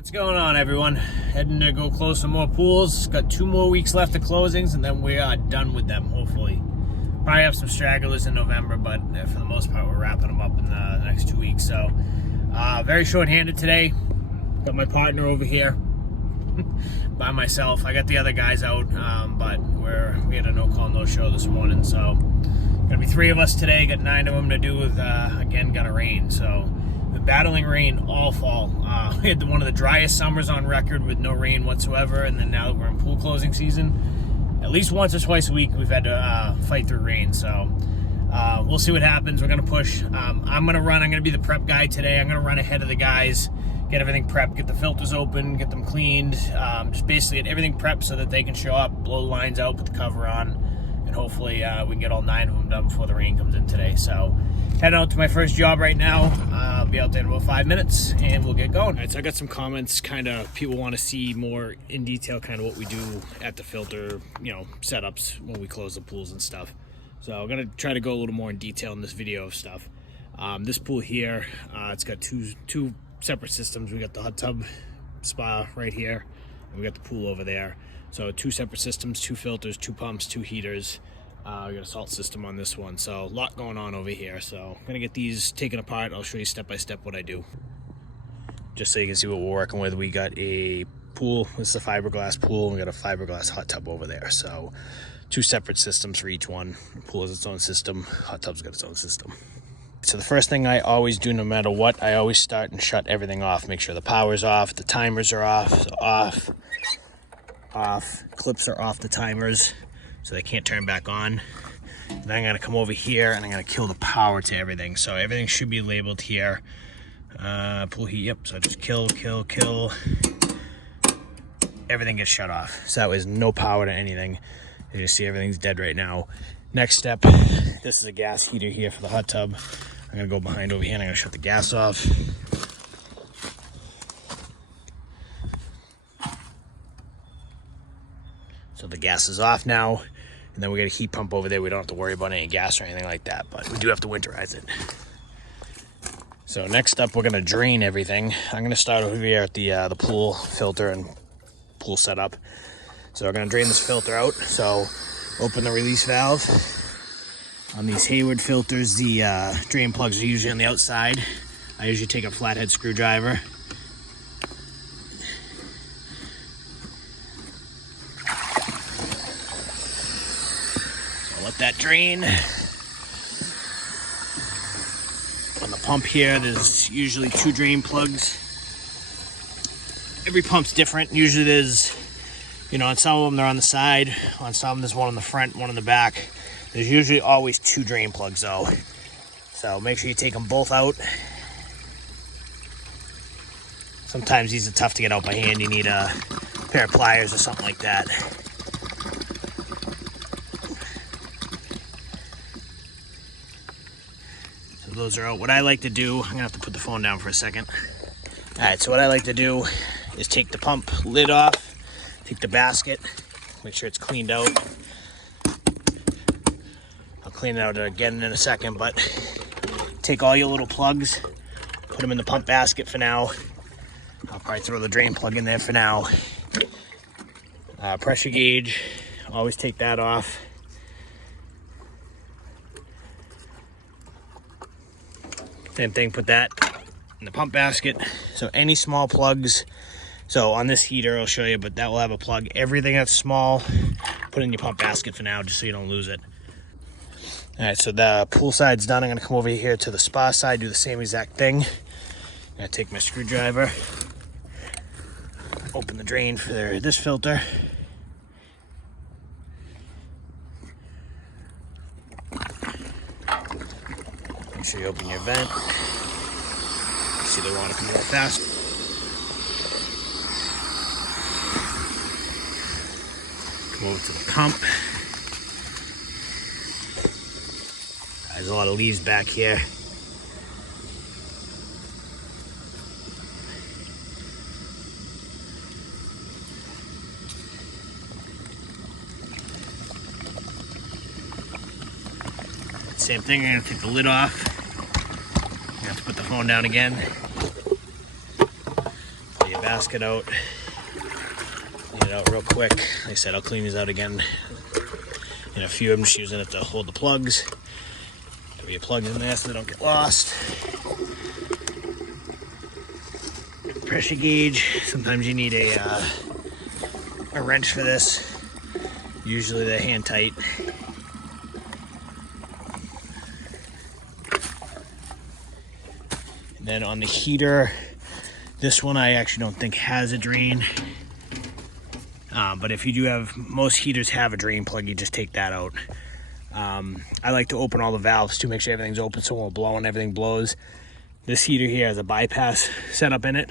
What's going on, everyone? Heading to go close some more pools. Got 2 more weeks left of closings, and then we are done with them, hopefully. Probably have some stragglers in November, but for the most part, we're wrapping them up in the next 2 weeks. So, very short-handed today. Got my partner over here by myself. I got the other guys out, but we had a no-call, no-show this morning. So, gonna be 3 of us today. Got 9 of them to do with, again, gonna rain. So, been battling rain all fall. We had one of the driest summers on record with no rain whatsoever, and then now that we're in pool closing season, at least once or twice a week we've had to fight through rain. So we'll see what happens. We're gonna push. I'm gonna be the prep guy today. I'm gonna run ahead of the guys, get everything prepped, get the filters open, get them cleaned, just basically get everything prepped so that they can show up, blow the lines out, put the cover on, and hopefully we can get all 9 of them done before the rain comes in today. So heading out to my first job right now. I'll be out there in about 5 minutes and we'll get going. All right, so I got some comments, kind of people want to see more in detail kind of what we do at the filter, setups when we close the pools and stuff. So I'm gonna try to go a little more in detail in this video of stuff. This pool here, it's got two separate systems. We got the hot tub spa right here, and we got the pool over there. So 2 separate systems, 2 filters, 2 pumps, 2 heaters. We got a salt system on this one, so a lot going on over here. So I'm gonna get these taken apart. I'll show you step by step what I do, just so you can see what we're working with. We got a pool. This is a fiberglass pool, and we got a fiberglass hot tub over there. So 2 separate systems for each one. The pool has its own system, hot tub's got its own system. So the first thing I always do, no matter what, I always start and shut everything off. Make sure the power's off, the timers are off, so off, clips are off the timers, so they can't turn back on. Then I'm gonna come over here and I'm gonna kill the power to everything. So everything should be labeled here. Pool heat, yep, so just kill. Everything gets shut off. So that was no power to anything. You can see everything's dead right now. Next step, this is a gas heater here for the hot tub. I'm gonna go behind over here and I'm gonna shut the gas off. So the gas is off now, and then we got a heat pump over there. We don't have to worry about any gas or anything like that, but we do have to winterize it. So next up, we're gonna drain everything. I'm gonna start over here at the pool filter and pool setup. So we're gonna drain this filter out. So open the release valve. On these Hayward filters, the drain plugs are usually on the outside. I usually take a flathead screwdriver. Let that drain. On the pump here, there's usually 2 drain plugs. Every pump's different. Usually there's, on some of them they're on the side, on some there's one on the front, one on the back. There's usually always 2 drain plugs though. So make sure you take them both out. Sometimes these are tough to get out by hand. You need a pair of pliers or something like that. Those are out. What I like to do, I'm gonna have to put the phone down for a second. All right, so what I like to do is take the pump lid off, take the basket, make sure it's cleaned out. I'll clean it out again in a second, but take all your little plugs, put them in the pump basket for now. I'll probably throw the drain plug in there for now. Pressure gauge, always take that off. Same thing, put that in the pump basket. So any small plugs, so on this heater I'll show you, but that will have a plug. Everything that's small, put in your pump basket for now, just so you don't lose it. All right, so the pool side's done. I'm gonna come over here to the spa side, do the same exact thing. I'm gonna take my screwdriver, open the drain for this filter. Make sure you open your vent. See the water coming out fast. Come over to the pump. There's a lot of leaves back here. Same thing, I'm gonna take the lid off. You have to put the phone down again. Pull your basket out. Get it out real quick. Like I said, I'll clean these out again in a few. I'm just using it to hold the plugs. There'll be plugs in there so they don't get lost. Pressure gauge. Sometimes you need a wrench for this. Usually they're hand tight. And then on the heater, this one I actually don't think has a drain. But if you do have, most heaters have a drain plug, you just take that out. I like to open all the valves to make sure everything's open so when we're blowing, everything blows. This heater here has a bypass setup in it.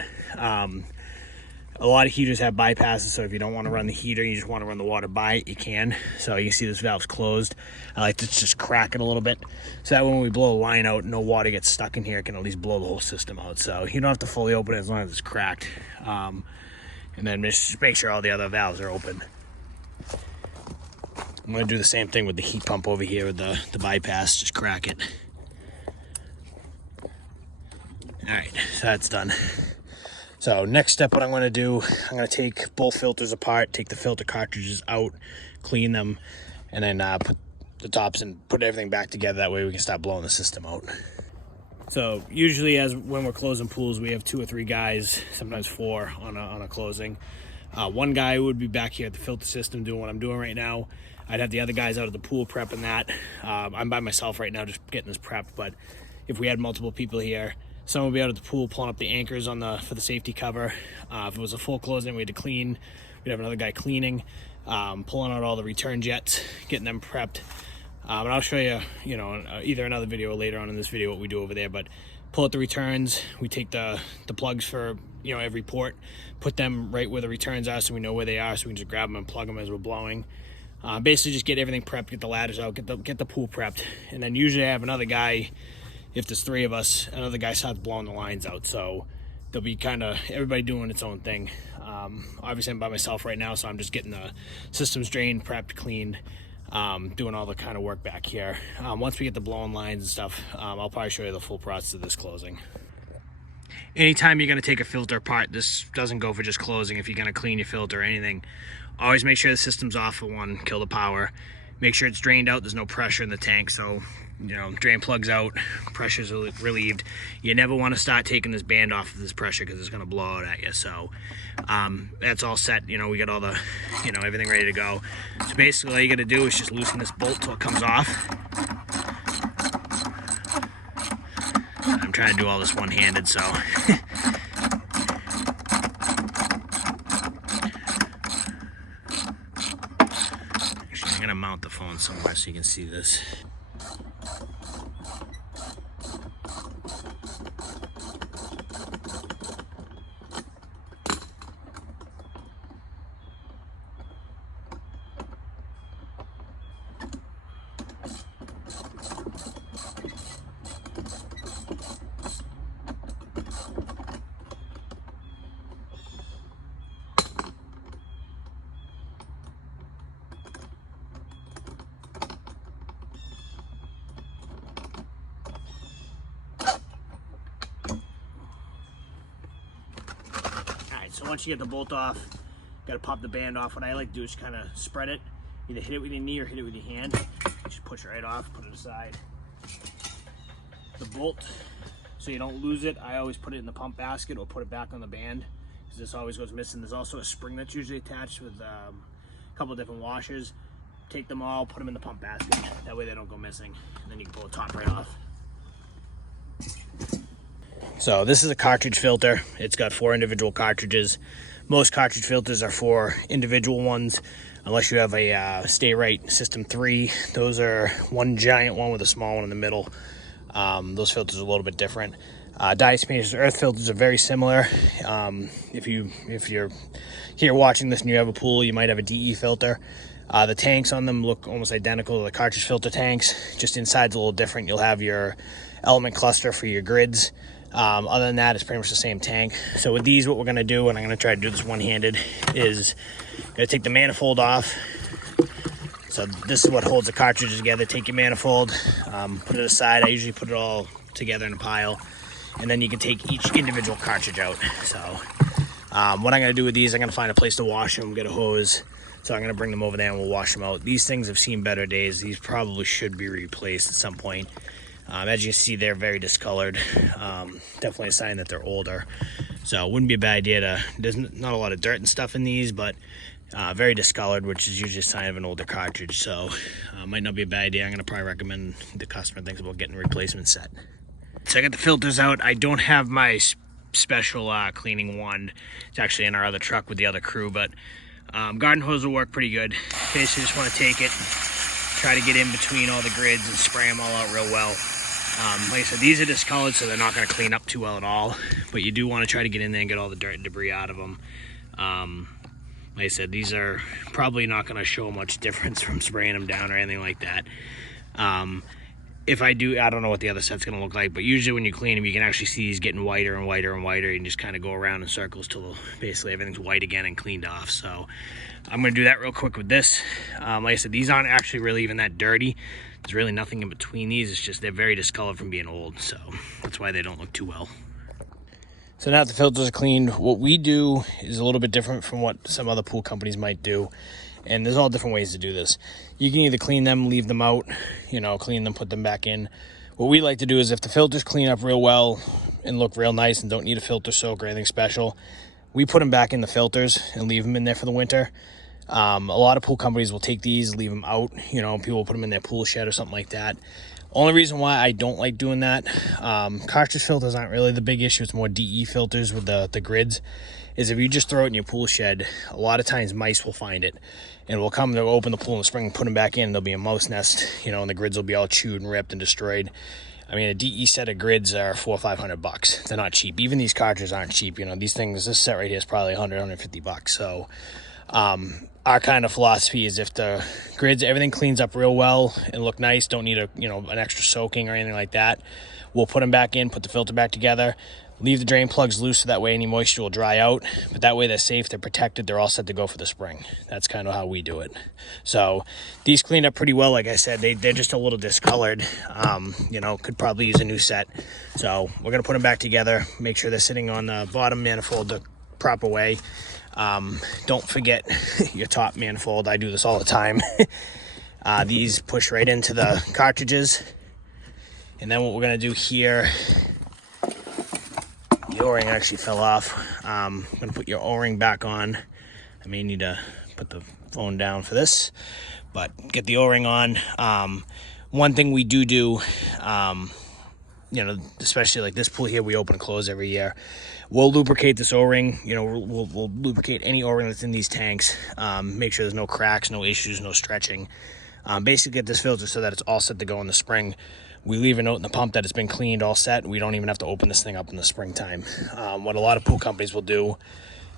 A lot of heaters have bypasses, so if you don't want to run the heater, you just want to run the water by it, you can. So you can see this valve's closed. I like to just crack it a little bit, so that when we blow a line out, no water gets stuck in here. It can at least blow the whole system out. So you don't have to fully open it as long as it's cracked. And then just make sure all the other valves are open. I'm going to do the same thing with the heat pump over here with the bypass. Just crack it. All right, so that's done. So next step, what I'm going to do, I'm going to take both filters apart, take the filter cartridges out, clean them, and then put the tops and put everything back together. That way we can start blowing the system out. So usually when we're closing pools, we have 2 or 3 guys, sometimes 4 on a closing. One guy would be back here at the filter system doing what I'm doing right now. I'd have the other guys out at the pool prepping that. I'm by myself right now just getting this prepped, but if we had multiple people here, someone would be out at the pool pulling up the anchors for the safety cover. If it was a full closing, we had to clean. We'd have another guy cleaning, pulling out all the return jets, getting them prepped. And I'll show you, either another video or later on in this video what we do over there. But pull out the returns. We take the plugs for every port, put them right where the returns are so we know where they are, so we can just grab them and plug them as we're blowing. Basically, just get everything prepped, get the ladders out, get the pool prepped, and then usually I have another guy. If there's 3 of us, another guy starts blowing the lines out. So there'll be kind of everybody doing its own thing. Obviously, I'm by myself right now, so I'm just getting the systems drained, prepped, cleaned, doing all the kind of work back here. Once we get the blowing lines and stuff, I'll probably show you the full process of this closing. Anytime you're going to take a filter apart, this doesn't go for just closing. If you're going to clean your filter or anything, always make sure the system's off for one, kill the power. Make sure it's drained out, there's no pressure in the tank, so drain plugs out, pressure's relieved. You never want to start taking this band off of this pressure because it's going to blow out at you. So that's all set. We got all the everything ready to go. So basically all you got to do is just loosen this bolt till it comes off. I'm trying to do all this one-handed, so actually I'm gonna mount the phone somewhere so you can see this. So once you get the bolt off, you gotta pop the band off. What I like to do is kind of spread it. Either hit it with your knee or hit it with your hand. Just push it right off, put it aside. The bolt, so you don't lose it, I always put it in the pump basket or put it back on the band, because this always goes missing. There's also a spring that's usually attached with a couple of different washers. Take them all, put them in the pump basket. That way they don't go missing. And then you can pull the top right off. So this is a cartridge filter. It's got 4 individual cartridges. Most cartridge filters are 4 individual ones, unless you have a Stay Right System 3. Those are one giant one with a small one in the middle. Those filters are a little bit different. Diatomaceous earth filters are very similar. If you're here watching this and you have a pool, you might have a DE filter. The tanks on them look almost identical to the cartridge filter tanks, just inside's a little different. You'll have your element cluster for your grids. Other than that, it's pretty much the same tank. So with these, what we're going to do, and I'm going to try to do this one-handed, is going to take the manifold off. So this is what holds the cartridges together. Take your manifold, put it aside. I usually put it all together in a pile. And then you can take each individual cartridge out. So What I'm going to do with these, I'm going to find a place to wash them, get a hose. So I'm going to bring them over there and we'll wash them out. These things have seen better days. These probably should be replaced at some point. As you see, they're very discolored. Definitely a sign that they're older. So it wouldn't be a bad idea to, there's not a lot of dirt and stuff in these, but very discolored, which is usually a sign of an older cartridge. So might not be a bad idea. I'm going to probably recommend the customer thinks about getting a replacement set. So I got the filters out. I don't have my special cleaning wand. It's actually in our other truck with the other crew, but garden hose will work pretty good. Basically just want to take it, try to get in between all the grids and spray them all out real well. Like I said, these are discolored, so they're not going to clean up too well at all, but you do want to try to get in there and get all the dirt and debris out of them. Like I said, these are probably not going to show much difference from spraying them down or anything like that. If I do, I don't know what the other set's going to look like, but usually when you clean them, you can actually see these getting whiter and whiter and whiter. You can just kind of go around in circles till basically everything's white again and cleaned off. So I'm going to do that real quick with this. Like I said, these aren't actually really even that dirty. There's really nothing in between these. It's just they're very discolored from being old, so that's why they don't look too well. So now that the filters are cleaned, what we do is a little bit different from what some other pool companies might do. And there's all different ways to do this. You can either clean them, leave them out, you know, clean them, put them back in. What we like to do is if the filters clean up real well and look real nice and don't need a filter soak or anything special, we put them back in the filters and leave them in there for the winter. A lot of pool companies will take these, leave them out. You know, people will put them in their pool shed or something like that. Only reason why I don't like doing that, cartridge filters aren't really the big issue. It's more DE filters with the grids. Is if you just throw it in your pool shed, a lot of times mice will find it and will come to open the pool in the spring and put them back in. There'll be a mouse nest, you know, and the grids will be all chewed and ripped and destroyed. I mean, a DE set of grids are $400 or $500. They're not cheap. Even these cartridges aren't cheap. You know, these things, this set right here is probably $100, $150. So, our kind of philosophy is if the grids, everything cleans up real well and look nice, don't need an extra soaking or anything like that, we'll put them back in, put the filter back together, leave the drain plugs loose so that way any moisture will dry out, but that way they're safe, they're protected, they're all set to go for the spring. That's kind of how we do it. So these cleaned up pretty well. Like I said, they're just a little discolored. You know, could probably use a new set. So we're going to put them back together, make sure they're sitting on the bottom manifold the proper way. Don't forget your top manifold. I do this all the time. These push right into the cartridges. And then what we're going to do here, the O-ring actually fell off. I'm going to put your O-ring back on. I may need to put the phone down for this, but get the O-ring on. One thing we do, you know, especially like this pool here, we open and close every year. We'll lubricate this O-ring. You know, we'll lubricate any O-ring that's in these tanks. Make sure there's no cracks, no issues, no stretching. Basically get this filter so that it's all set to go in the spring. We leave a note in the pump that it's been cleaned, all set. We don't even have to open this thing up in the springtime. What a lot of pool companies will do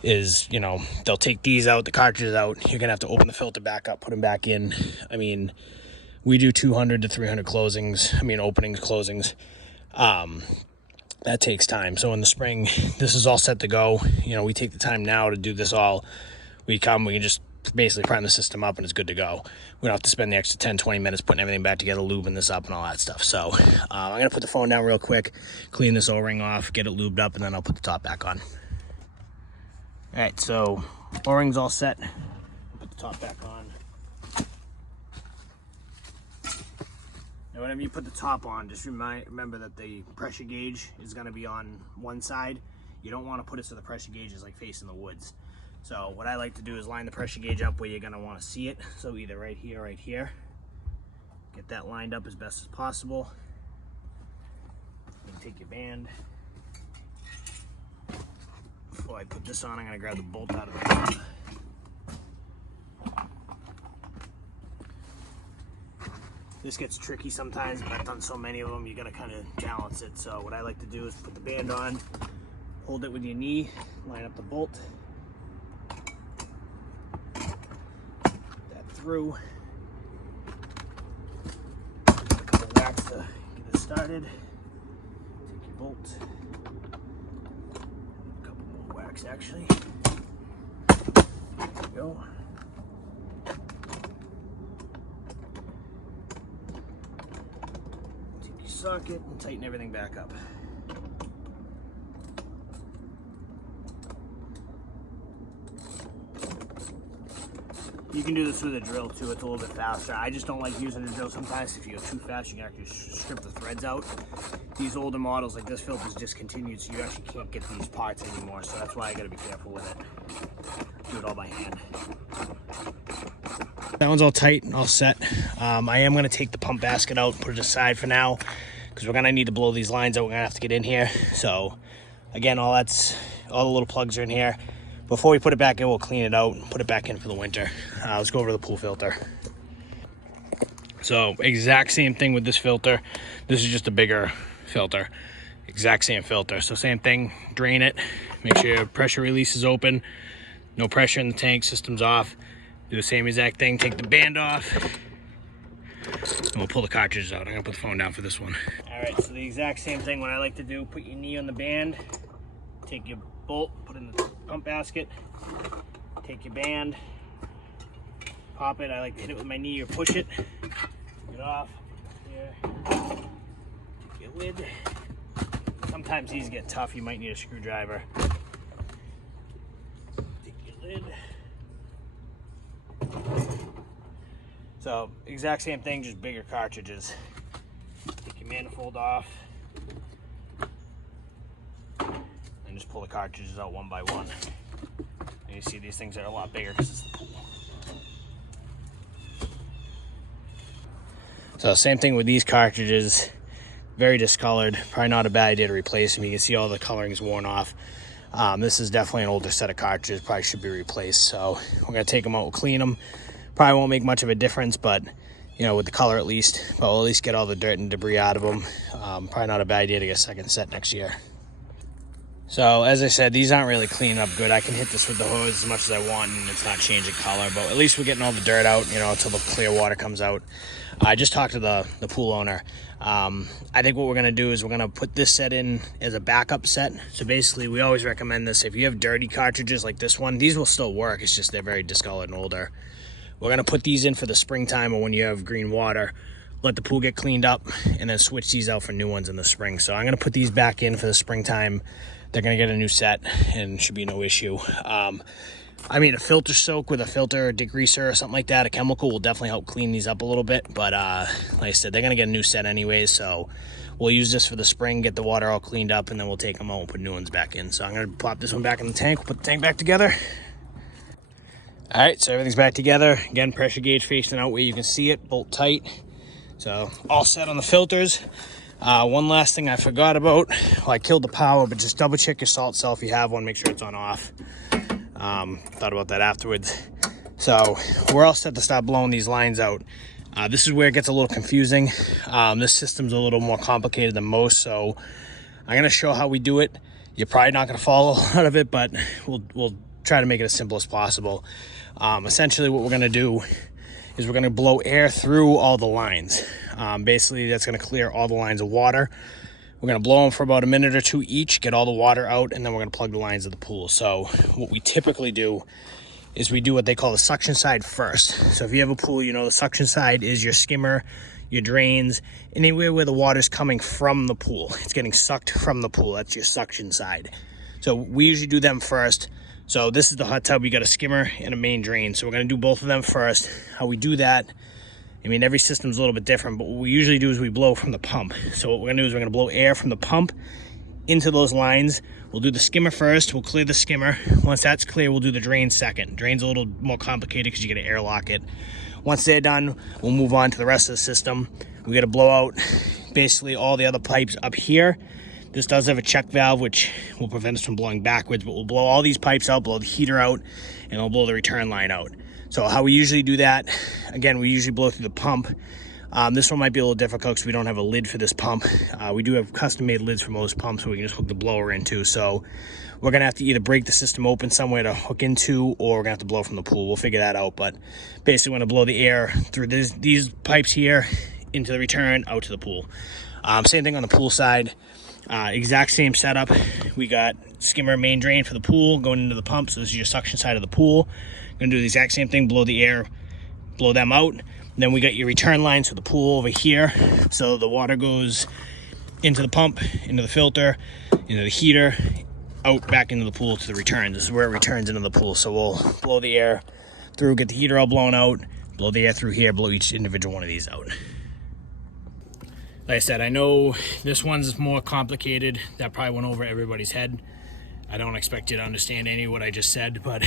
is, you know, they'll take these out, the cartridges out. You're going to have to open the filter back up, put them back in. I mean, we do 200 to 300 closings. I mean, openings, closings. That takes time. So in the spring, this is all set to go. You know, we take the time now to do this all. We can just basically prime the system up and it's good to go. We don't have to spend the extra 10-20 minutes putting everything back together, lubing this up and all that stuff. So I'm going to put the phone down real quick, clean this O-ring off, get it lubed up, and then I'll put the top back on. All right, so O-ring's all set. Put the top back on. Now whenever you put the top on, just remember that the pressure gauge is going to be on one side. You don't want to put it so the pressure gauge is like facing the woods. So what I like to do is line the pressure gauge up where you're going to want to see it. So either right here. Get that lined up as best as possible. You take your band. Before I put this on, I'm going to grab the bolt out of the pump. This gets tricky sometimes, but I've done so many of them, you got to kind of balance it. So what I like to do is put the band on, hold it with your knee, line up the bolt. Through. A couple of wax to get it started. Take your bolt. A couple more wax actually. There we go. Take your socket and tighten everything back up. You can do this with a drill too, it's a little bit faster. I just don't like using a drill sometimes. If you go too fast, you can actually strip the threads out. These older models, like this filter is discontinued, so you actually can't get these parts anymore, so that's why I gotta be careful with it. Do it all by hand. That one's all tight and all set. I am gonna take the pump basket out, put it aside for now, because we're gonna need to blow these lines out. We're gonna have to get in here. So again, all the little plugs are in here. Before we put it back in, we'll clean it out and put it back in for the winter. Let's go over to the pool filter. So exact same thing with this filter. This is just a bigger filter. Exact same filter. So same thing, drain it. Make sure your pressure release is open. No pressure in the tank, system's off. Do the same exact thing, take the band off. And we'll pull the cartridges out. I'm gonna put the phone down for this one. All right, so the exact same thing, what I like to do, put your knee on the band, take your bolt, put it in the pump basket, take your band, pop it. I like to hit it with my knee or push it. Get off here. Take your lid. Sometimes these get tough. You might need a screwdriver. Take your lid. So exact same thing, just bigger cartridges. Take your manifold off. And just pull the cartridges out one by one. And you see these things are a lot bigger because it's the pool. So same thing with these cartridges, very discolored, probably not a bad idea to replace them. You can see all the coloring is worn off. This is definitely an older set of cartridges, probably should be replaced. So we're gonna take them out, we'll clean them. Probably won't make much of a difference, but you know, with the color at least, but we'll at least get all the dirt and debris out of them. Probably not a bad idea to get a second set next year. So as I said, these aren't really cleaning up good. I can hit this with the hose as much as I want and it's not changing color, but at least we're getting all the dirt out, you know, until the clear water comes out. I just talked to the pool owner. I think what we're gonna do is we're gonna put this set in as a backup set. So basically we always recommend this. If you have dirty cartridges like this one, these will still work. It's just they're very discolored and older. We're gonna put these in for the springtime or when you have green water. Let the pool get cleaned up and then switch these out for new ones in the spring. So I'm gonna put these back in for the springtime. They're gonna get a new set and should be no issue. I mean, a filter soak with a filter degreaser or something like that, a chemical will definitely help clean these up a little bit. But like I said, they're gonna get a new set anyways. So we'll use this for the spring, get the water all cleaned up, and then we'll take them out and put new ones back in. So I'm gonna pop this one back in the tank, we'll put the tank back together. All right, so everything's back together. Again, pressure gauge facing out where you can see it, bolt tight. So all set on the filters. One last thing I forgot about, well, I killed the power, but just double check your salt cell if you have one, make sure it's on off. Thought about that afterwards. So we're all set to start blowing these lines out. This is where it gets a little confusing. This system's a little more complicated than most, so I'm gonna show how we do it. You're probably not gonna follow a lot of it, but we'll try to make it as simple as possible. Essentially what we're gonna do is we're gonna blow air through all the lines. Basically that's gonna clear all the lines of water. We're gonna blow them for about a minute or two each, get all the water out, and then we're gonna plug the lines of the pool. So what we typically do is we do what they call the suction side first. So if you have a pool, you know the suction side is your skimmer, your drains, anywhere where the water's coming from the pool. It's getting sucked from the pool, that's your suction side. So we usually do them first. So this is the hot tub, you got a skimmer and a main drain. So we're gonna do both of them first. How we do that, I mean, every system's a little bit different, but what we usually do is we blow from the pump. So what we're gonna do is we're gonna blow air from the pump into those lines. We'll do the skimmer first, we'll clear the skimmer. Once that's clear, we'll do the drain second. Drain's a little more complicated because you gotta airlock it. Once they're done, we'll move on to the rest of the system. We gotta blow out basically all the other pipes up here. This does have a check valve, which will prevent us from blowing backwards, but we'll blow all these pipes out, blow the heater out, and we'll blow the return line out. So how we usually do that, again, we usually blow through the pump. This one might be a little difficult because we don't have a lid for this pump. We do have custom-made lids for most pumps, so we can just hook the blower into. So we're gonna have to either break the system open somewhere to hook into, or we're gonna have to blow from the pool. We'll figure that out, but basically we're gonna blow the air through these pipes here, into the return, out to the pool. Same thing on the pool side. Exact same setup. We got skimmer main drain for the pool going into the pump. So this is your suction side of the pool. Gonna do the exact same thing, blow the air, blow them out. And then we got your return lines for the pool over here. So the water goes into the pump, into the filter, into the heater, out back into the pool to the return. This is where it returns into the pool. So we'll blow the air through, get the heater all blown out, blow the air through here, blow each individual one of these out. Like I said, I know this one's more complicated. That probably went over everybody's head. I don't expect you to understand any of what I just said, but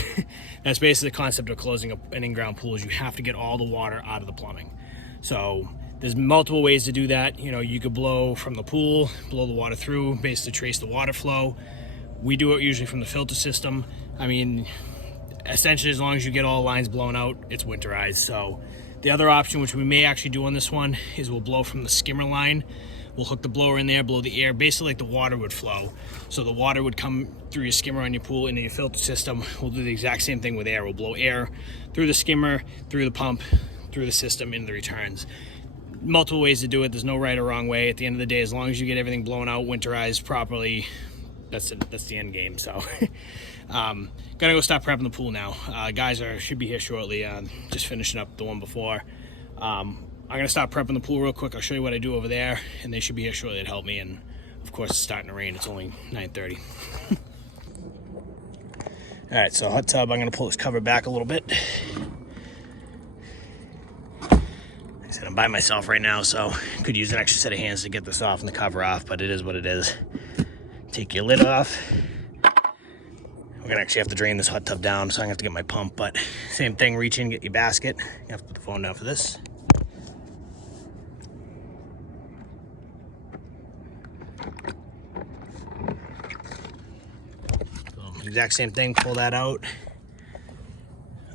that's basically the concept of closing an in-ground pool is you have to get all the water out of the plumbing. So there's multiple ways to do that. You know, you could blow from the pool, blow the water through, basically trace the water flow. We do it usually from the filter system. I mean, essentially as long as you get all the lines blown out, it's winterized. So the other option, which we may actually do on this one, is we'll blow from the skimmer line. We'll hook the blower in there, blow the air, basically like the water would flow. So the water would come through your skimmer on your pool into your filter system. We'll do the exact same thing with air. We'll blow air through the skimmer, through the pump, through the system, into the returns. Multiple ways to do it. There's no right or wrong way. At the end of the day, as long as you get everything blown out, winterized properly, that's the end game. So gonna go start prepping the pool now. Guys should be here shortly. Just finishing up the one before. I'm gonna start prepping the pool real quick. I'll show you what I do over there, and they should be here shortly to help me. And of course, it's starting to rain. It's only 9:30. All right, so hot tub. I'm gonna pull this cover back a little bit. Like I said, I'm by myself right now, so could use an extra set of hands to get this off and the cover off, but it is what it is. Take your lid off. We're gonna actually have to drain this hot tub down, so I'm gonna have to get my pump, but same thing, reach in, get your basket. You have to put the phone down for this. So, exact same thing, pull that out.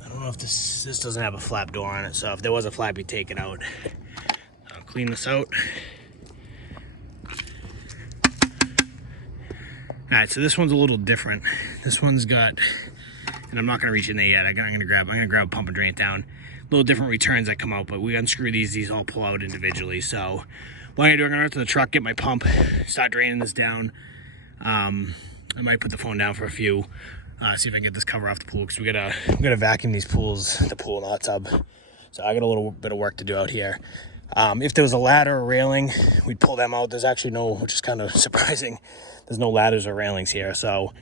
I don't know if this doesn't have a flap door on it, so if there was a flap, you take it out. I'll clean this out. All right, so this one's a little different. This one's got, and I'm not gonna reach in there yet. I'm gonna grab a pump and drain it down. Little different returns that come out, but we unscrew these all pull out individually. So what I'm gonna do, I'm gonna run to the truck, get my pump, start draining this down. I might put the phone down for a few, see if I can get this cover off the pool, because we gotta vacuum these pools, the pool and the hot tub. So I got a little bit of work to do out here. If there was a ladder or railing, we'd pull them out. There's actually no, which is kind of surprising. There's no ladders or railings here, so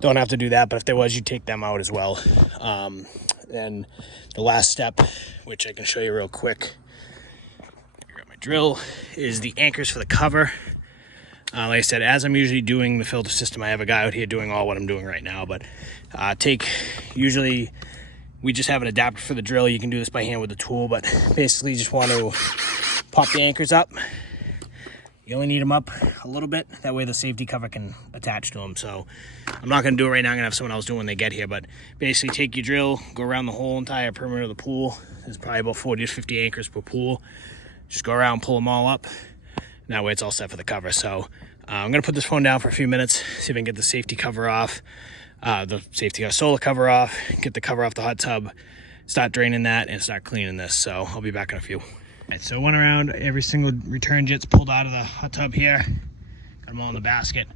don't have to do that. But if there was, you take them out as well. And the last step, which I can show you real quick, grab my drill, is the anchors for the cover. Like I said, as I'm usually doing the filter system, I have a guy out here doing all what I'm doing right now. But usually we just have an adapter for the drill. You can do this by hand with the tool, but basically you just want to pop the anchors up. You only need them up a little bit. That way the safety cover can attach to them. So I'm not gonna do it right now. I'm gonna have someone else do it when they get here. But basically take your drill, go around the whole entire perimeter of the pool. There's probably about 40 to 50 anchors per pool. Just go around, pull them all up. And that way it's all set for the cover. So I'm gonna put this phone down for a few minutes, see if I can get the safety cover off, the solar cover off, get the cover off the hot tub, start draining that, and start cleaning this. So I'll be back in a few. All right, so I went around, every single return jet's pulled out of the hot tub here. Got them all in the basket.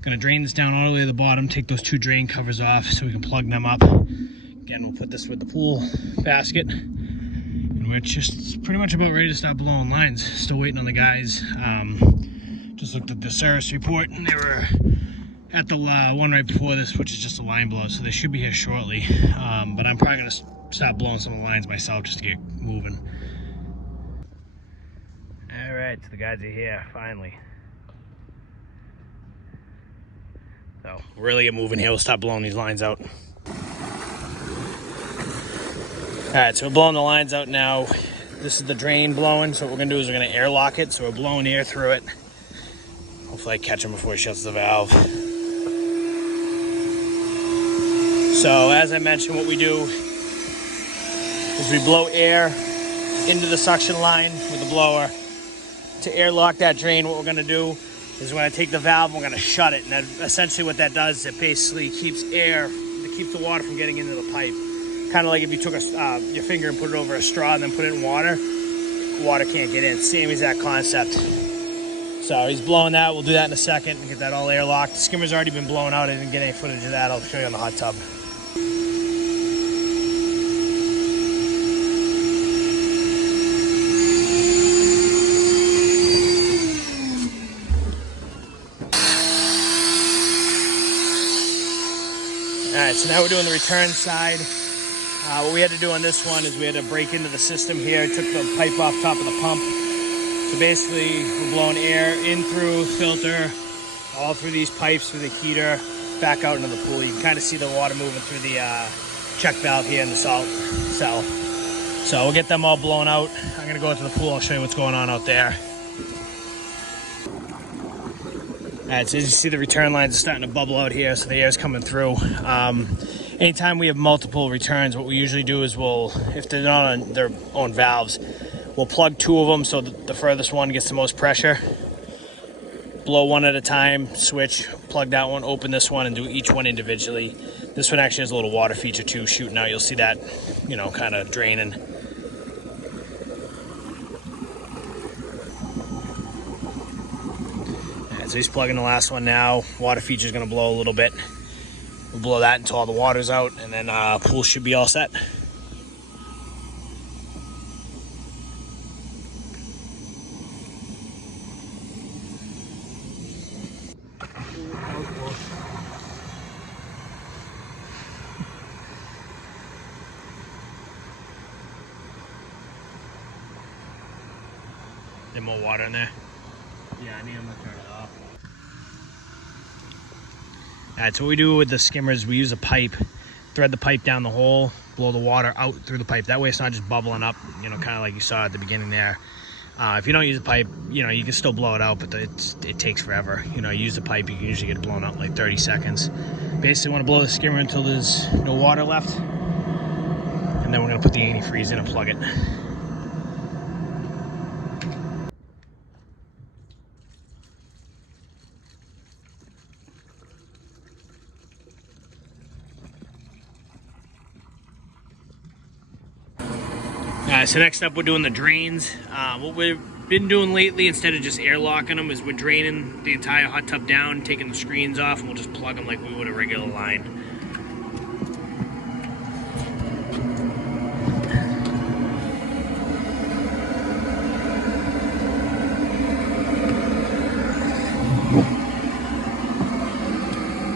Gonna drain this down all the way to the bottom, take those two drain covers off so we can plug them up. Again, we'll put this with the pool basket. And we're just pretty much about ready to start blowing lines. Still waiting on the guys. Just looked at the service report and they were at the one right before this, which is just a line blow. So they should be here shortly. But I'm probably gonna start blowing some of the lines myself just to get moving. All right, so the guys are here, finally. So really get moving here. We'll stop blowing these lines out. All right, so we're blowing the lines out now. This is the drain blowing. So what we're gonna do is we're gonna airlock it. So we're blowing air through it. Hopefully I catch him before he shuts the valve. So as I mentioned, what we do is we blow air into the suction line with the blower. To airlock that drain, what we're gonna do is when I take the valve, we're gonna shut it. And then essentially what that does is it basically keeps the water from getting into the pipe. Kind of like if you took your finger and put it over a straw and then put it in water, water can't get in. Same exact concept. So he's blowing that. We'll do that in a second and get that all airlocked. The skimmer's already been blown out. I didn't get any footage of that. I'll show you on the hot tub. All right, so now we're doing the return side. What we had to do on this one is we had to break into the system here, took the pipe off top of the pump. So basically, we're blowing air in through filter, all through these pipes, through the heater, back out into the pool. You can kind of see the water moving through the check valve here in the salt cell. So we'll get them all blown out. I'm gonna go into the pool, I'll show you what's going on out there. All right, so as you see, the return lines are starting to bubble out here, so the air is coming through. Anytime we have multiple returns, what we usually do is if they're not on their own valves, we'll plug 2 of them so the furthest one gets the most pressure. Blow one at a time, switch, plug that one, open this one, and do each one individually. This one actually has a little water feature too, shooting out. You'll see that, kind of draining. So he's plugging the last one now. Water feature is going to blow a little bit. We'll blow that until all the water's out, and then pool should be all set. There's more water in there. Yeah, I need them to turn it off. Alright, so what we do with the skimmers, we use a pipe, thread the pipe down the hole, blow the water out through the pipe. That way it's not just bubbling up, kind of like you saw at the beginning there. If you don't use a pipe, you can still blow it out, but it takes forever. You use the pipe, you can usually get it blown out in like 30 seconds. Basically, want to blow the skimmer until there's no water left. And then we're going to put the antifreeze in and plug it. So next up, we're doing the drains. What we've been doing lately, instead of just airlocking them, is we're draining the entire hot tub down, taking the screens off, and we'll just plug them like we would a regular line.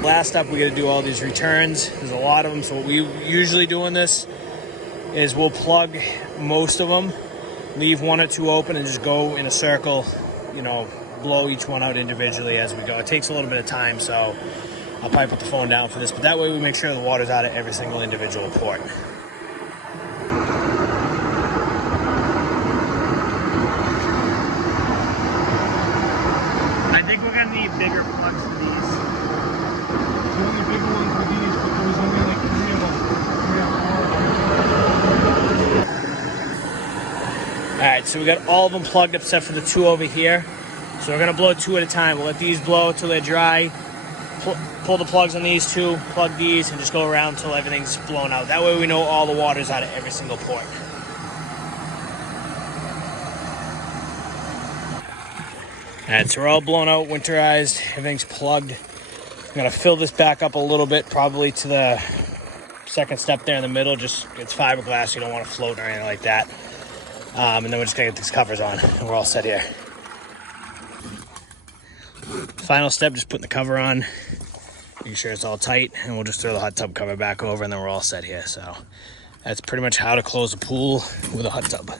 Last up, we got to do all these returns. There's a lot of them, so what we usually do in this is we'll plug most of them, leave 1 or 2 open, and just go in a circle, blow each one out individually as we go. It takes a little bit of time, so I'll probably put the phone down for this, but that way we make sure the water's out of every single individual port. I think we're gonna need bigger plugs for these. The only bigger ones for these, but there was only like 3 of them. Alright, so we got all of them plugged except for the 2 over here. So we're going to blow 2 at a time. We'll let these blow until they're dry. Pull the plugs on these 2, plug these, and just go around until everything's blown out. That way we know all the water's out of every single port. Alright, so we're all blown out, winterized, everything's plugged. I'm going to fill this back up a little bit, probably to the second step there in the middle. Just, it's fiberglass, you don't want to float or anything like that. And then we're just gonna get these covers on, and we're all set here. Final step, just putting the cover on, making sure it's all tight, and we'll just throw the hot tub cover back over, and then we're all set here. So that's pretty much how to close a pool with a hot tub.